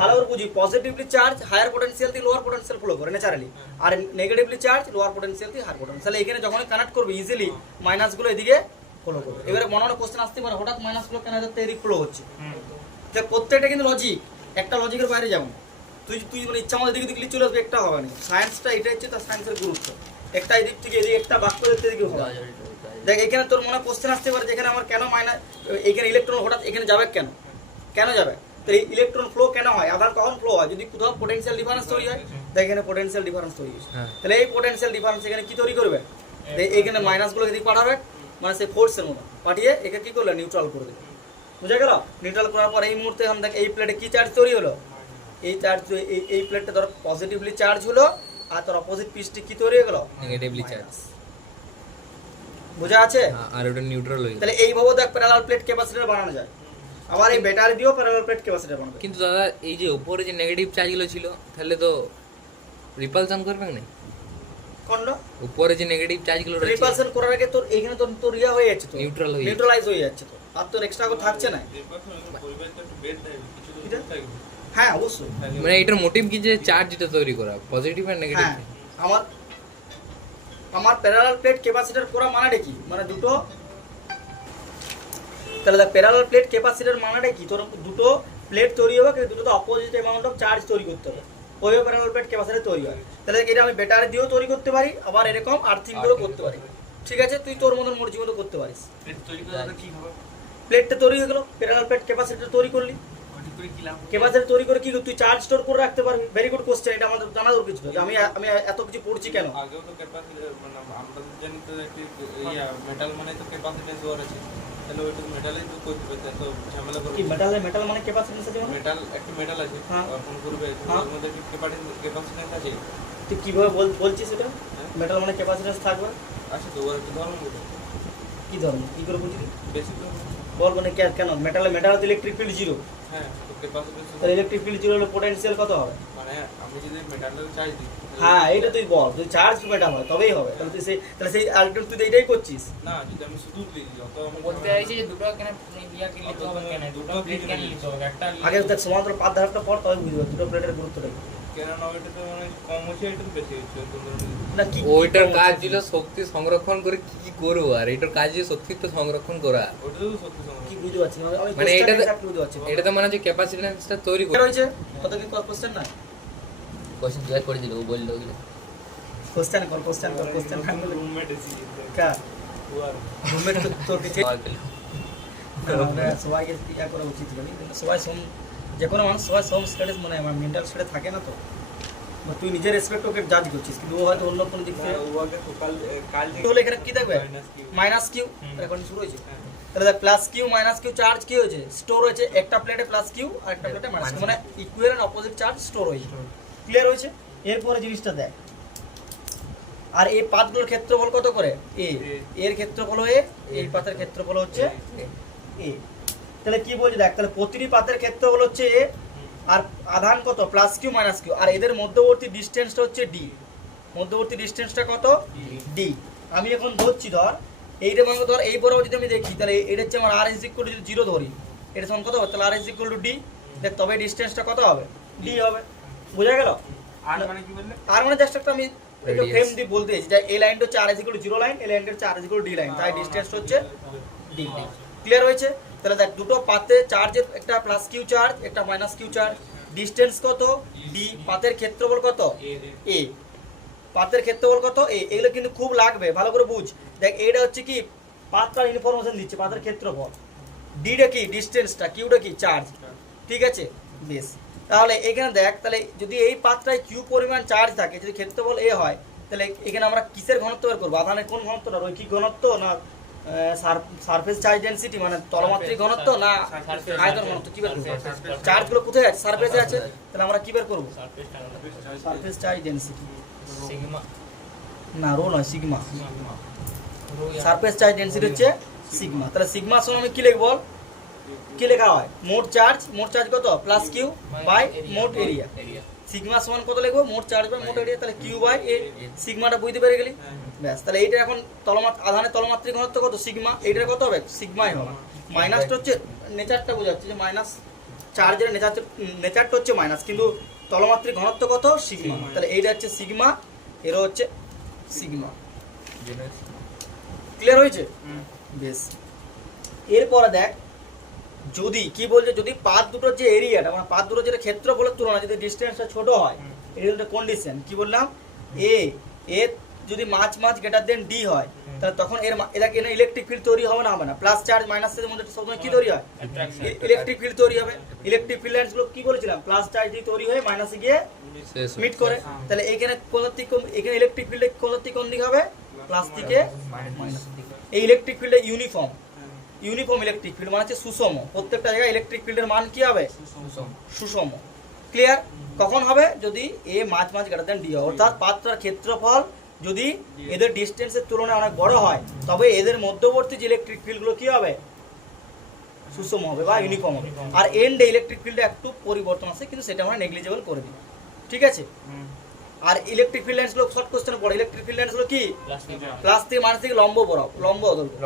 ভালো করে বুঝি পজিটিভলি চার্জ হায়ার পোটেনশিয়াল থেকে লোয়ার পোটেনশিয়াল ফ্লো করে ন্যাচারালি আর নেগেটিভলি চার্জ লোয়ার পোটেনশিয়াল থেকে হায়ার পোটেনশিয়াল তাহলে এখানে যখন কানেক্ট করবে ইজিলি মাইনাসগুলো এদিকে ফলো করবে এবারে মনে মনে কোশ্চেন আসতে পারে হঠাৎ মাইনাসগুলো কেন এদিকে ফ্লো হচ্ছে তো প্রত্যেকটা কিন্তু লজিক একটা লজিকের বাইরে যাবো তুই মানে ইচ্ছা মতো দিকে চলে আসবে একটা হবে না সায়েন্সটা এটা হচ্ছে তার সায়েন্সের গুরুত্ব একটা এদিক থেকে এদিকে একটা বাক্য এদিকে হবে দেখ এখানে তোর মনে কোশ্চেন আসতে পারে যেখানে আমার কেন মাইনাস এখানে ইলেকট্রন হঠাৎ এখানে যাবে কেন যাবে তো এই ইলেকট্রন ফ্লো কেন হয় আধার কখন ফ্লো হয় যদি কোথাও পোটেনশিয়াল ডিফারেন্স তৈরি হয় দেখ এখানে পোটেনশিয়াল ডিফারেন্স তৈরি হচ্ছে তাহলে এই পোটেনশিয়াল ডিফারেন্স এখানে কি তৈরি করবে এখানে মাইনাসগুলো এদিকে পাঠাবে মানে সে ফোর্সের মতো পাঠিয়ে একে কি করলো নিউট্রাল করে দেবে বুঝা গেল নিউট্রাল করার পর এই মুহূর্তে এখন দেখ এই প্লেটে কি চার্জ তৈরি হলো এই চার্জ এই প্লেটটা ধর পজিটিভলি চার্জ হলো আর তার অপোজিট পিসটি কি তৈরি হয়ে গেল নেগেটিভলি চার্জ বোঝা আছে আর ওটা নিউট্রাল হয়ে গেল তাহলে এইভাবে দেখ প্যারালাল প্লেট ক্যাপাসিটর বানানো যায় আবার এই ব্যাটারি দিয়েও প্যারালাল প্লেট ক্যাপাসিটর বানানো যায় কিন্তু দাদা এই যে উপরে যে নেগেটিভ চার্জগুলো ছিল তাহলে তো রিপালশন করবে না কোনটা উপরে যে নেগেটিভ চার্জগুলো রয়েছে রিপালশন করার আগে তোর এইখানে তোর ইয়া হয়ে যাচ্ছে তো নিউট্রাল হয়ে নিউট্রালাইজ হয়ে যাচ্ছে তো আর তোর এক্সট্রা করে থাকছে না হ্যাঁ অবশ্যই মানে এটার মোটিভ কি যে চার্জ এটা তৈরি করা পজিটিভ আর নেগেটিভ হ্যাঁ আমার প্যারালাল প্লেট ক্যাপাসিটর করা মানেটা কি মানে দুটো তাহলে প্যারালাল প্লেট ক্যাপাসিটর মানেটা কি তোর দুটো প্লেট তৈরি হবে কিন্তু দুটো অপোজিট অ্যামাউন্ট অফ চার্জ তৈরি করতে হবে ওইভাবে প্যারালাল প্লেট ক্যাপাসিটর তৈরি হয় তাহলে এটা আমি ব্যাটারি দিয়েও তৈরি করতে পারি আবার এরকম আর্থিং দিয়েও করতে পারি ঠিক আছে তুই তোর মতন মর্জি মতো করতে পারিস প্লেটটা তৈরি হয়ে গেল প্যারালাল প্লেট ক্যাপাসিটর তৈরি করলি ক্যাপাসিটর তৈরি করে কি তুই চার্জ স্টোর করে রাখতে পারবি ভেরি গুড কোশ্চেন এটা আমাদের জানা দরকার ছিল আমি এত কিছু পড়ছি কেন আগেও তো ক্যাপাসিটর মানে আমরা জানি তো একটি মেটাল মানে তো ক্যাপাসিটেন্স ওর আছে তাহলে ওইটা মেটালে তো করতে পারতে তো ঝামেলা করবে কি মেটাল মানে ক্যাপাসিটেন্স আছে মানে মেটাল একটা মেটাল আছে ফোন করবে এর মধ্যে কি ক্যাপাসিটেন্স আছে তুই কিভাবে বলছিস এটা মেটাল মানে ক্যাপাসিটেন্স থাকবে আচ্ছা তো ওর একটা ধর্ম কি ধর্ম কি করে বুঝলি বেসিক বল মানে কেন মেটাল তো ইলেকট্রিক ফিল্ড জিরো হ্যাঁ তো ক্যাপাসিটেন্স তাহলে ইলেকট্রিক ফিল্ড জিরো হলে পোটেনশিয়াল কত হবে মানে আমি যদি মেটালের চার্জ দিই হ্যাঁ এটা তুই বল, তুই চার্জ মেটাল হয় তবেই হবে, তাহলে সেই আলটিমেট তুই তো এইটাই করছিস। না যদি আমি শুধু লিখি যত আমি বলতে চাইছি যে দুটো কেন ইয়া কিনলে তো হবে কেন, দুটো প্লেট কেন নিতে হবে, একটা আগে দেখ সমান্তরাল পাত ধারটা পর তবে বুঝবে দুটো প্লেটের গুরুত্বটা কি। কেন না ওইটা তো মানে কম হচ্ছে, এটা তো বেশি হচ্ছে না কি ওইটার কাজ ছিল শক্তি সংরক্ষণ করে কি কি করবো, আর এটার কাজ ছিল শক্তি তো সংরক্ষণ করা। ওটা তো সত্যি সমস্যা। কি বুঝতে পারছি না, আমি মানে কোশ্চেনটা এটাতে- exact বুঝতে পারছি না। এটা তো মানে হচ্ছে ক্যাপাসিট্যান্সটা তৈরি কি করে। রয়েছে কত কি কোশ্চেন না, কোশ্চেন জিজ্ঞাসা করে দিল, ও বললো ওগুলো। কোশ্চেন রুমমেট এসে কা ও আর রুমমেট তোর কিছু সবাই পেলো। আমরা সবাইকে ইয়া করা উচিত বলি, কিন্তু সবাই যে কোনো মানুষ সবাই স্ট্যাটাস মানে আমার মেন্টাল স্টেটে থাকে না তো, বা তুই নিজের রেসপেক্ট ওকে জাজ করছিস, কিন্তু ও হয়তো অন্য কোনো দিক থেকে ওকে তো কাল হলে এখানে কি দেখবে মাইনাস কিউ এখন শুরু হয়েছে, তাহলে দেখ plus Q minus Q charge কি হয়েছে স্টোর হয়েছে, একটা প্লেটে প্লাস কিউ আর একটা প্লেটে মাইনাস কিউ, মানে equal and opposite charge store হয়েছে, ক্লিয়ার হয়েছে। এরপরে জিনিসটা দেখ, আর এই পাতগুলোর ক্ষেত্রফল কত করে এ, এর ক্ষেত্রফল এ, এই পাতের ক্ষেত্রফল হচ্ছে এ, তাহলে কি বলছি দেখ, তাহলে প্রতিটি পাতের ক্ষেত্রফল হচ্ছে এ, আর আধান কত প্লাস কিউ মাইনাস কিউ, আর এদের মধ্যবর্তী ডিসটেন্সটা হচ্ছে ডি, মধ্যবর্তী ডিসটেন্সটা কত ডি। আমি এখন ধরছি ধর এইটা মানে ধর এই বরাবর যদি আমি দেখি তাহলে এটা হচ্ছে আমার আর ইজ ইকুয়াল টু যদি 0 ধরি এটা সমান কত হবে, তাহলে আর ইজ ইকুয়াল টু ডি, দেখ তবে ডিসটেন্সটা কত হবে ডি হবে, বোঝা গেল। আর মানে কি বললে আর মানে জাস্ট একটা আমি একটু Radius. ফ্রেম দিয়ে বলতে চাইছি যে এই লাইনটা হচ্ছে R is equal to 0 line, এই লাইনটা হচ্ছে R is equal to D line, তাই ডিসটেন্স হচ্ছে ডি, ক্লিয়ার হয়েছে। তাহলে দেখ দুটো পাতে চার্জের একটা প্লাস কিউ চার্জ একটা মাইনাস কিউ চার্জ, ডিসটেন্স কত ডি, পাতের ক্ষেত্রফল কত এ, পাতের ক্ষেত্রফল কত এ, এগুলো কিন্তু খুব লাগবে ভালো করে বুঝ। দেখ এইটা হচ্ছে কি পাতটার ইনফরমেশন দিচ্ছে পাতের ক্ষেত্রফল, ডিটা কি ডিসটেন্সটা, কিউটা কি চার্জ, ঠিক আছে বেশ। তাহলে এখানে দেখ তাহলে যদি এই পাতটায় কিউ পরিমাণ চার্জ থাকে, যদি ক্ষেত্রফল এ হয়, তাহলে এখানে আমরা কিসের ঘনত্ব বের করবো, আধানের কোন ঘনত্বটা, রৈখিক ঘনত্ব না সারফেস চার্জ ডেনসিটি মানে তলমাত্রিক ঘনত্ব না আয়তন ঘনত্ব, কি বের করবো, চার্জগুলো কোথায় আছে সারফেসে আছে, তাহলে আমরা কি বের করবো সারফেসটা সারফেস চার্জ ডেনসিটি, সিগমা না রো নয় sigma, rho surface charge density হচ্ছে সিগমা, তাহলে সিগমা সমান আমি কি লিখব বল, কি লেখা হয় মোট চার্জ কত প্লাস কিউ বাই মোট এরিয়া, সিগমা সমান কত লিখবো মোট চার্জ বাই মোট এরিয়া, তাহলে কিউ বাই এ, সিগমাটা বুঝতে পেরে গেলি ব্যাস। তাহলে এইটা এখন আধানের তলমাত্রিক ঘনত্ব কত সিগমা, এইটার কত হবে সিগমাই হবে, মাইনাসটা হচ্ছে নেচারটা বোঝাচ্ছে যে মাইনাস চার্জের নেচারটা হচ্ছে মাইনাস, কিন্তু তলমাত্রিক ঘনত্ব কত সিগমা, তাহলে এইটা হচ্ছে সিগমা, এরও হচ্ছে সিগমা, ক্লিয়ার হয়েছে বেশ। এরপরে দেখ যদি কি বলছে, যদি পাত দুটোর যে এরিয়াটা মানে পাত দুটোর যেটা ক্ষেত্রফলের তুলনায় যদি ডিসটেন্সটা ছোট হয়, এটা একটা কন্ডিশন কি বললাম এ যদি মাছ গ্রেটার দেন ডি হয়, তাহলে তখন এর ইলেকট্রিক ফিল্ড তৈরি হবে না, হবে না, প্লাস চার্জ মাইনাসের মধ্যে সবসময় কি তৈরি হয় ইলেকট্রিক ফিল্ড তৈরি হবে, ইলেকট্রিক ফিল্ড লাইনসগুলো কি বলেছিলাম প্লাস চার্জ দিয়ে তৈরি হয়ে মাইনাসে গিয়ে মিট করে, তাহলে এখানে এখানে ইলেকট্রিক ফিল্ডে কোন দিক হবে প্লাস থেকে মাইনাস, এই ইলেকট্রিক ফিল্ডে ইউনিফর্ম ইলেকট্রিক ফিল্ড মানে হচ্ছে সুষম, প্রত্যেকটা জায়গায় ইলেকট্রিক ফিল্ডের মান কি হবে সুষম, ক্লিয়ার। কখন হবে যদি এ মাছ গ্রেটার দেন ডি হয়, অর্থাৎ পাতটার ক্ষেত্রফল যদি এদের ডিসটেন্সের তুলনায় অনেক বড় হয়, তবে এদের মধ্যবর্তী যে ইলেকট্রিক ফিল্ডগুলো কি হবে সুষম হবে বা ইউনিফর্ম হবে, আর এন্ডে ইলেকট্রিক ফিল্ডে একটু পরিবর্তন আছে কিন্তু সেটা আমরা নেগলিজেবল করে দিই, ঠিক আছে। আর ইলেকট্রিক ফিল্ড লাইনসগুলো শর্ট কোশ্চেনে পড়ে, ইলেকট্রিক ফিল্ড লাইনসগুলো কি প্লাস থেকে মাইনাস দিকে লম্ব দৈর্ঘ্য,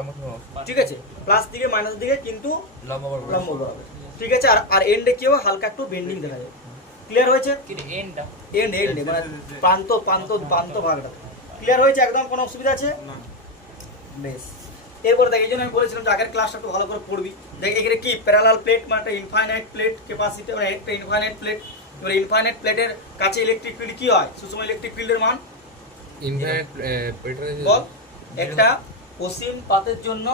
ঠিক আছে, প্লাস দিকে মাইনাস দিকে কিন্তু লম্ব বরাবর, ঠিক আছে। আর এন্ডে কি হবে হালকা একটু বেন্ডিং দেখা যায়, ক্লিয়ার হয়েছে, কি এন্ডটা এন্ডে মানে প্রান্ত ভাগটা ক্লিয়ার হয়েছে, একদম কোনো অসুবিধা আছে না বেশ। এরপর দেখ এই জন্য আমি বলেছিলাম যে আগের ক্লাসটা একটু ভালো করে পড়বি, দেখ এখানে কি প্যারালাল প্লেট মানে একটা ইনফাইনাইট প্লেট ক্যাপাসিটি মানে একটা ইনফাইনাইট প্লেট, এবার ইনফাইনাইট প্লেটের কাছে ইলেকট্রিক ফিল্ড কি হয় সুষম ইলেকট্রিক ফিল্ডের মান বল, একটা অসীম পাতের জন্য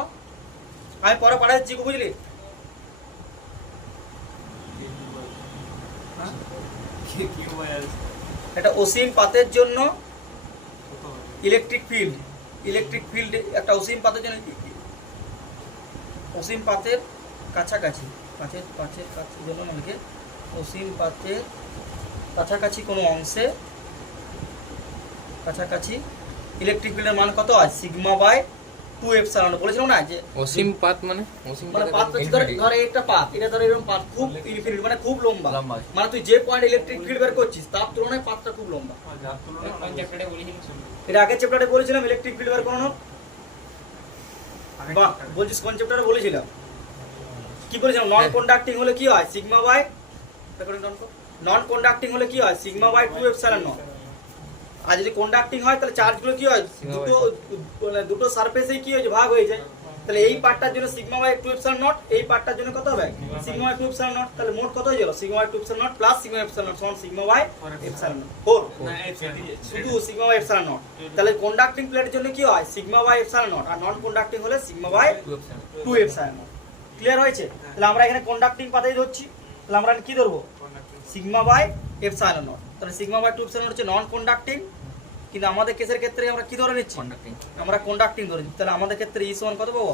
আমি পরে পাঠাচ্ছি বুঝলি, একটা অসীম পাতের জন্য ইলেকট্রিক ফিল্ড একটা অসীম পাতের জন্য অসীম পাতের কাছাকাছি পাতের জন্য আমাকে অসীম পাতের কাছাকাছি কোনো অংশে কাছাকাছি ইলেকট্রিক ফিল্ডের মান কত হয় সিগমা বাই 2 এপসাইলন বলেছিলাম না যে অসীম পাত মানে অসীম মানে পাত পাত হচ্ছে ধর একটা পাত, এটা ধর এরকম পাত খুব ইনফিনিট মানে খুব লম্বা, লম্বা। মানে তুই যে পয়েন্ট ইলেকট্রিক ফিল্ড বের করছিস তার তুলনায় পাতটা খুব লম্বা। যার তুলনায় কোন চ্যাপ্টারে বলেছিলাম শুনবি। এটা আগের চ্যাপ্টারে বলেছিলাম ইলেকট্রিক ফিল্ড বের করানো, বাহ বলছিস কোন চ্যাপ্টারে বলেছিলাম, কি বলেছিলাম নন কন্ডাক্টিং হলে কি হয় সিগমা বাই, নন কন্ডাক্টিং হলে কি হয় সিগমা বাই 2 এপসাইলন নট। আর যদি কন্ডাক্টিং হয় তাহলে চার্জগুলো কি হয় দুটো সারফেসেই কি হয়ে ভাগ হয়ে যায়, তাহলে এই পার্টটার জন্য সিগমা বাই 2 এপসাইলন নট, এই পার্টটার জন্য কত হবে সিগমা বাই 2 এপসাইলন নট, তাহলে মোট কত হয়ে গেল sigma by 2 epsilon naught plus sigma epsilon naught সমান সিগমা বাই এপসাইলন নট 4 না এফএডি শুধু সিগমা বাই এপসাইলন নট। তাহলে কন্ডাক্টিং প্লেটের জন্য কি হয় সিগমা বাই এপসাইলন নট, আর নন কন্ডাক্টিং হলে sigma by 2 epsilon naught. Clear হয়েছে? তাহলে আমরা এখানে কন্ডাক্টিং পাতাই ধরছি, তাহলে আমরা কি ধরবো সিগমা বাই এপসাইলন নট। তাহলে সিগমা বাই 2 এপসাইলন নট হচ্ছে নন কন্ডাক্টিং, কিন্তু আমাদের কেসের ক্ষেত্রে আমরা কি ধরে নিচ্ছি কন্ডাক্টিং। আমরা কন্ডাক্টিং ধরে নিচ্ছি, তাহলে আমাদের ক্ষেত্রে ই সমান কত পাবো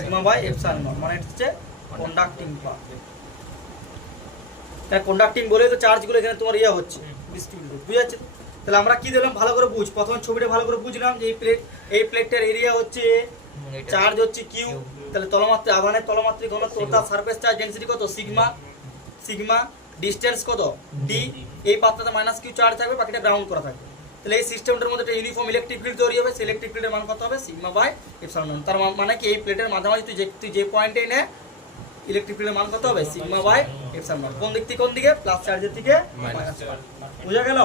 সিগমা বাই এপসাইলন নট, মানে এটা হচ্ছে কন্ডাক্টিং পার্ট। তাহলে কন্ডাক্টিং বলেই তো চার্জগুলো এখানে তোমার ইয়ে হচ্ছে ডিস্ট্রিবিউটেড, বুঝাচ্ছে? তাহলে আমরা কি দিলাম ভালো করে বুঝ, প্রথমে ছবিটা ভালো করে বুঝলাম যে এই প্লেটটার এরিয়া হচ্ছে চার্জ হচ্ছে কিউ, তাহলে তলমাত্রা আধানের তলমাত্রিক ঘনত্ব অর্থাৎ সারফেস চার্জ ডেনসিটি কত সিগমা, সিগমা ডিসটেন্স কত ডি, এই পাত্রতে মাইনাস কিউ চার্জ থাকবে, বাকিটা গ্রাউন্ড করা থাকবে। তাহলে এই সিস্টেমটার মধ্যে একটা ইউনিফর্ম ইলেকট্রিক ফিল্ড তৈরি হবে, সেই ইলেকট্রিক ফিল্ডের মান কত হবে সিগমা বাই এপসাইলন নট। তার মানে কি এই প্লেটের মাঝামাঝি তুই যে পয়েন্টে নে ইলেকট্রিক ফিল্ডের মান কত হবে সিগমা বাই এপসাইলন নট। কোন দিক থেকে কোন দিকে প্লাস চার্জের থেকে মাইনাস চার্জ, বুঝা গেল?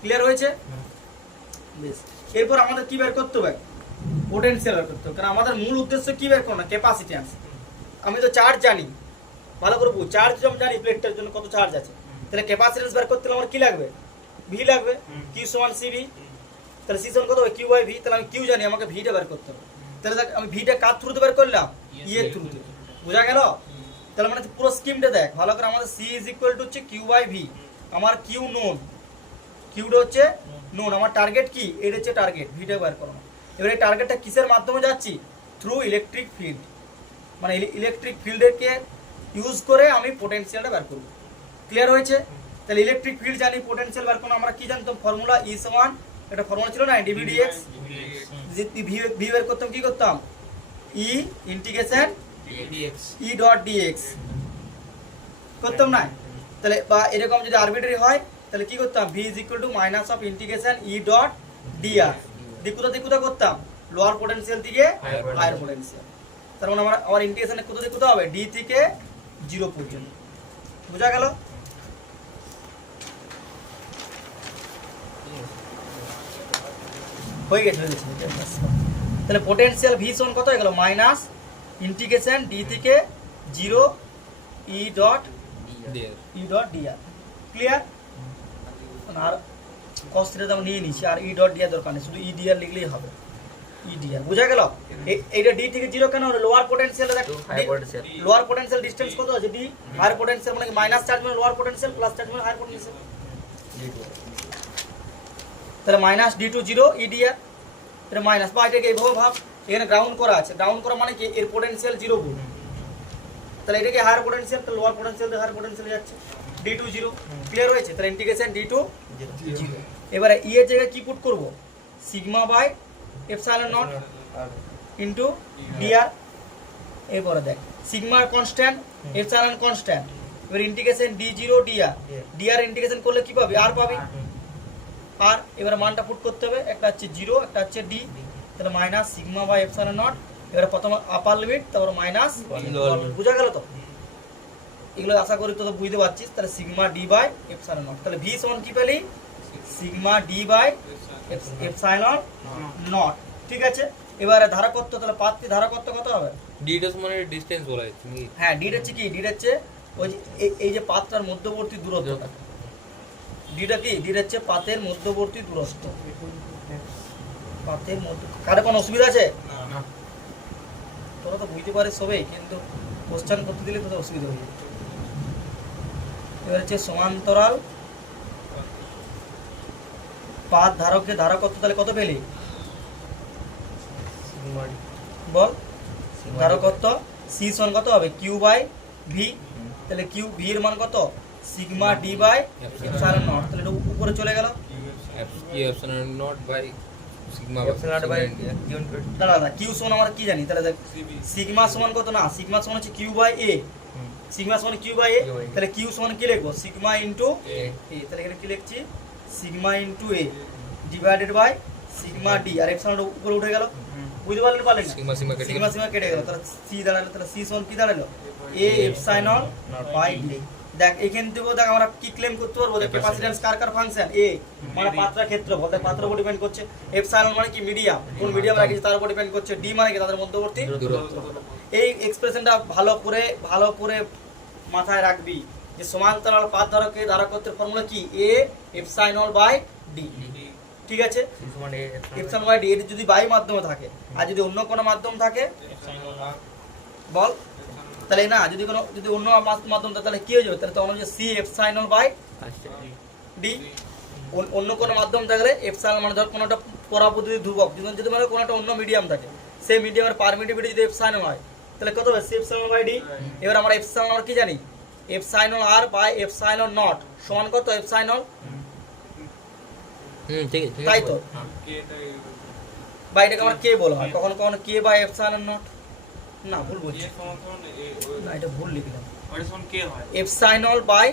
ক্লিয়ার হয়েছে? বেশ, এরপর আমাদের কি বের করতে হবে পোটেনশিয়াল বের করতে হবে, কারণ আমাদের মূল উদ্দেশ্য কি বের করা ক্যাপাসিট্যান্স। আমি তো চার্জ জানি, ভালো করে বুঝ, চার্জ যখন জানি প্লেটটার জন্য কত চার্জ আছে, তাহলে ক্যাপাসিট্যান্স বের করতে হলে আমার কি লাগবে ভি লাগবে, কিউ সমান সিভি, তাহলে সি সমান কত হবে কিউ বাই ভি, তাহলে আমি কিউ জানি আমাকে ভিটা বের করতে হবে, তাহলে দেখ আমি ভিটা কার থ্রুতে বের করলাম ই এর থ্রুতে, বোঝা গেল? তাহলে মানে পুরো স্কিমটা দেখ ভালো করে, আমাদের সি ইজ ইকুয়াল টু হচ্ছে কিউ বাই ভি, আমার কিউ নোন, কিউটা হচ্ছে নোন, আমার টার্গেট কি এটা হচ্ছে টার্গেট, ভিটা বের করো। এবারে টার্গেটটা কিসের মাধ্যমে যাচ্ছি থ্রু ইলেকট্রিক ফিল্ড, মানে ইলেকট্রিক ফিল্ডকে ইউজ করে আমি পোটেনশিয়ালটা বের করব। ক্লিয়ার হয়েছে? তাহলে ইলেকট্রিক ফিল্ড জানি, পোটেনশিয়াল বের করব, আমরা কি জানতাম ফর্মুলা ই সমান, একটা ফর্মুলা ছিল না ডিভিডিএক্স, ভি বের করতাম কি করতাম ই ইন্টিগ্রেশন ই ডট ডিএক্স করতাম না, তাহলে বা এরকম যদি আরবিট্রারি হয় তাহলে কি করতাম V is equal to minus of integration E dot DR, কোথা করতাম লোয়ার পোটেনশিয়াল থেকে হায়ার পোটেনশিয়াল, তার মানে আমার ইন্টিগ্রেশনে কোথা হবে ডি থেকে 0 পর্যন্ত, বোঝা গেল? হয়ে গেছে। তাহলে পোটেনশিয়াল ভি সমান কত হয়ে গেল মাইনাস ইন্টিগ্রেশন ডি থেকে 0 ই ডট ডিআর। ক্লিয়ার? আর cos থিটা দাম নিয়ে নিছি, আর ই ডট ডিআর দরকার নেই, শুধু ই ডিআর লিখলেই হবে, ই ডিআর, বোঝা গেল? এইটা ডি থেকে 0 কেন হলো lower potential, lower potential distance কত আছে ডি, হায়ার পোটেনশিয়াল মানে মাইনাস চার্জ মানে লোয়ার পোটেনশিয়াল, প্লাস চার্জ মানে হায়ার পোটেনশিয়াল, তাহলে মাইনাস ডি টু 0 ই ডিআর, এটা মাইনাস বা এটাকে এইভাবে ভাব, এখানে গ্রাউন্ড করা আছে, গ্রাউন্ড করা মানে কি এর পোটেনশিয়াল 0 ভোল্ট, তাহলে এটাকে হায়ার পোটেনশিয়াল, তাহলে লোয়ার পোটেনশিয়াল হায়ার পোটেনশিয়াল যাচ্ছে ডি টু 0। ক্লিয়ার হয়েছে? তাহলে ইন্টিগ্রেশন ডি টু 0, এবারে ই এর জায়গায় কি পুট করব sigma by epsilon naught into DR. এরপরে দেখ সিগমার কনস্ট্যান্ট এপসাইলন কনস্ট্যান্ট, এবার integration D 0 DR, DR integration করলে কি পাবি আর পাবি আর, এবারে মানটা পুট করতে হবে, একটা হচ্ছে 0 একটা হচ্ছে ডি, তাহলে minus sigma by epsilon naught, এবারে প্রথমে আপার লিমিট তারপর মাইনাস, বোঝা গেল তো? এগুলো আশা করি তো বুঝতে পারছিস। তাহলে sigma D by epsilon naught, তাহলে ভি সমান কি পেলি sigma D by epsilon naught, ঠিক আছে? এবারে ধারকত্ব, তাহলে পাতটি ধারকত্ব কত হবে ডিটা মানে ডিসটেন্স বলা হয় তুমি, হ্যাঁ ডিটা হচ্ছে কি, ডিটা হচ্ছে ওই যে এই যে পাতটার মধ্যবর্তী দূরত্বটা, ডিটা কি, ডিটা হচ্ছে পাতের মধ্যবর্তী দূরত্ব, পাতের মধ্য, কারো কোনো অসুবিধা আছে? তোরা তো বুঝতে পারিস সবাই, কিন্তু কোশ্চেন করতে দিলে তোদের অসুবিধা হয়ে যায়। এবার হচ্ছে সমান্তরাল পাত ধারকের ধারকত্ব, তাহলে কত পেলি বল, ধারকত্ব সি সমান কত হবে কিউ বাই ভি, তাহলে কিউ ভি এর মান কত sigma D by epsilon naught, তাহলে এটা উপরে চলে গেল epsilon naught by sigma epsilon naught by Q দাঁড়া কিউ সমান আমরা কি জানি তাহলে দেখ সিবি সিগমা সমান কত না সিগমা সমান হচ্ছে কিউ বাই এ সিগমা সমান Q by A Q by A। তাহলে কিউ সমান কি লিখবো সিগমা ইনটু এ এ তাহলে এখানে কি লিখছি sigma into A divided by sigma D আর এপসাইলন উপরে উঠে গেল বুঝতে পারলেন পারলেন না সিগমা সিগমা কেটে সিগমা সিগমা কেটে গেল তাহলে সি দাঁড়ালো তাহলে সি সমান কি দাঁড়ালো এ এপসাইলন বাই ডি দেখ এখান থেকেও দেখ আমরা কি ক্লেম করতে পারবো দেখ ক্যাপাসিট্যান্স কার ফাংশন এ মানে পাত্রা ক্ষেত্রফল তাই পাত্র উপর ডিপেন্ড করছে এপসাইলন মানে কি মিডিয়াম কোন মিডিয়াম রাখিস তার উপর ডিপেন্ড করছে ডি মানে কি তাদের মধ্যবর্তী দূরত্ব। এই এক্সপ্রেশনটা ভালো করে মাথায় রাখবি যে সমান্তরাল পাত ধারকত্বের ফর্মুলা কি এ এপসাইলন বাই ডি ঠিক আছে সমান এ এপসাইলন বাই ডি এর যদি বাই মাধ্যমে থাকে আর যদি অন্য কোনো মাধ্যম থাকে বল তাহলে না যদি অন্য মাধ্যম থাকে তাহলে কি হয়ে যাবে তাহলে তখন হচ্ছে সি এপসাইলন বাই আচ্ছা ডি অন্য কোনো মাধ্যম থাকলে এপসাইলন মানে ধর কোনোটা পরাপদ্ধতি ধ্রুবক যদি মানে কোনো একটা অন্য মিডিয়াম থাকে সেই মিডিয়ামের পারমিটিভিটি যদি এপসাইলন হয় তাহলে কত হবে সি এপসাইলন বাই ডি এবার আমরা এপসাইলন আর কি জানি epsilon R by epsilon naught সমান কত এপসাইলন ঠিক আছে তাই তো কেটা বা এটাকে আমরা কে বলা হয় কখনো কখনো কে বাই এপসাইলন নট না ভুল বলছি এ সমান সমান এ না এটা ভুল লিখলাম ওটা সমান কে হয় এপসাইলন বাই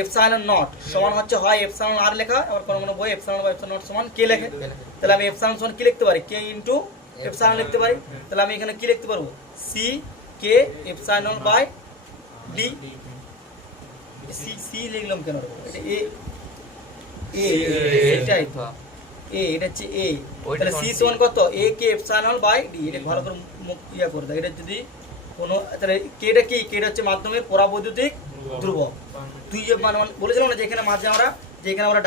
এপসাইলন নট সমান হচ্ছে হয় এপসাইলন আর লেখা আবার কোনো কোনো বই এপসাইলন বাই এপসাইলন নট সমান কে লেখে তাহলে আমি এপসাইলন সমান কি লিখতে পারি কে ইনটু এপসাইলন লিখতে পারি তাহলে আমি এখানে কি লিখতে পারবো C K epsilon by D C C লিখলাম কেন এটা এ এ এটাই তো এ এটা হচ্ছে এ তাহলে সি সমান কত এ কে এপসাইলন বাই ডি এটা ভালো করে ইয়া করে দাও এটা যদি কোনো তাহলে কেটা কি কেটা হচ্ছে মাধ্যমের পরাবৈদ্যুতিক ধ্রুবক তুই যে মানে বলেছিলাম না যে এখানে মাঝে আমরা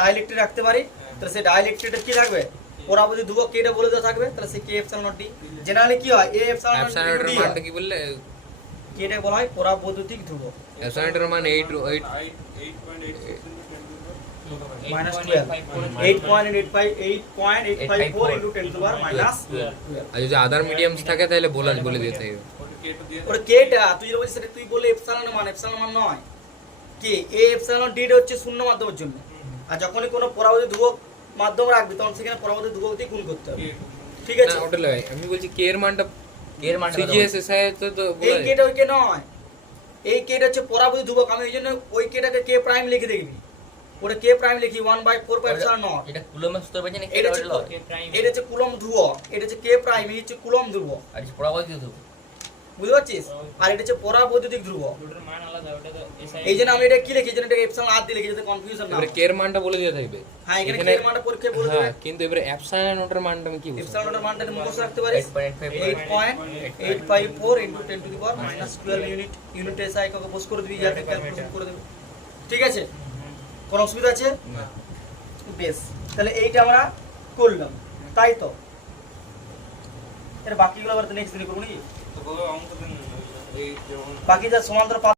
ডাইইলেকট্রিক রাখতে পারি তাহলে সেই ডাইইলেকট্রিকের কি থাকবে পরাবৈদ্যুতিক ধ্রুবক কেটা বলে দেওয়া থাকবে তাহলে সেই কে এপসাইলন নট ডি জেনারেলি কি হয় এ এপসাইলন নট অ্যাপসাইলনের ডি মানটা কি বললে কেটা বলা হয় পরাবৈদ্যুতিক ধ্রুবক অ্যাপসাইলনের মান 8 minus 12 8.854 into 10 to the power minus 12 আর যদি আদার মিডিয়ামস থাকে তাহলে বলে দিতে হবে ওটা কেটা দিয়ে ওরে কেটা তুই যেটা বলছিস সেটা তুই বললে এপসাইলন মান নয় কে এ এপসাইলন ডি হচ্ছে শূন্য মাধ্যমের জন্য আর যখনই কোনো পরাবৈদ্যুতিক ধ্রুবক মাধ্যম রাখবি তখন সেখানে পরাবৈদ্যুতিক ধ্রুবক দিয়ে গুণ করতে হবে ঠিক আছে না ওটা লাগে আমি বলছি কে এর মানটা এর মান সিজিএস এসআই তো এই কেটা ওই কে নয় এই কেটা হচ্ছে পরাবৈদ্যুতিক ধ্রুবক আমি এই জন্য ওই কেটাকে কে প্রাইম লিখে দেখবি ওটা কে প্রাইম লিখি 1/4 এপসাইলন নট এটা কুলম্বের সূত্র পাচ্ছেন কি এটা এটা হচ্ছে হলো এটা হচ্ছে কুলম্ব ধ্রুবক এটা হচ্ছে কে প্রাইম এই হচ্ছে কুলম্ব ধ্রুবক আর পরাবৈদ্যুতিক ধ্রুব বুঝতে পারছিস আর এটা হচ্ছে পরাবৈদ্যুতিক ধ্রুবক দুটোর মান আলাদা ওটা তো SI এই জন্য আমি এটা কি লিখি এই জন্য এটা এপসাইলন আর দিয়ে লিখি যাতে কনফিউশন না এবারে হয়। কে এর মানটা বলে দিতে থাকবে হ্যাঁ এখানে এখানে- কে এর মানটা পরীক্ষায় বলে দেবে হ্যাঁ কিন্তু এবারে অ্যাপসাইলন ওটার মানটা আমি কি বলবো এপসাইলন এর মানটা মুখস্থ রাখতে পারিস 8.854 8.854 into 10 to the power minus 12 unit SI কে বস করে দিবি যাতে ক্যালকুলেশন করে দেবে ঠিক আছে কোনো অসুবিধা আছে না বেশ তাহলে এইটা আমরা করলাম তাই তো এর বাকিগুলো আবার নেক্সট দিনে করব নাকি তো বলো অঙ্ক দিন এই যেমন বাকি যা সমান্তরাল পাত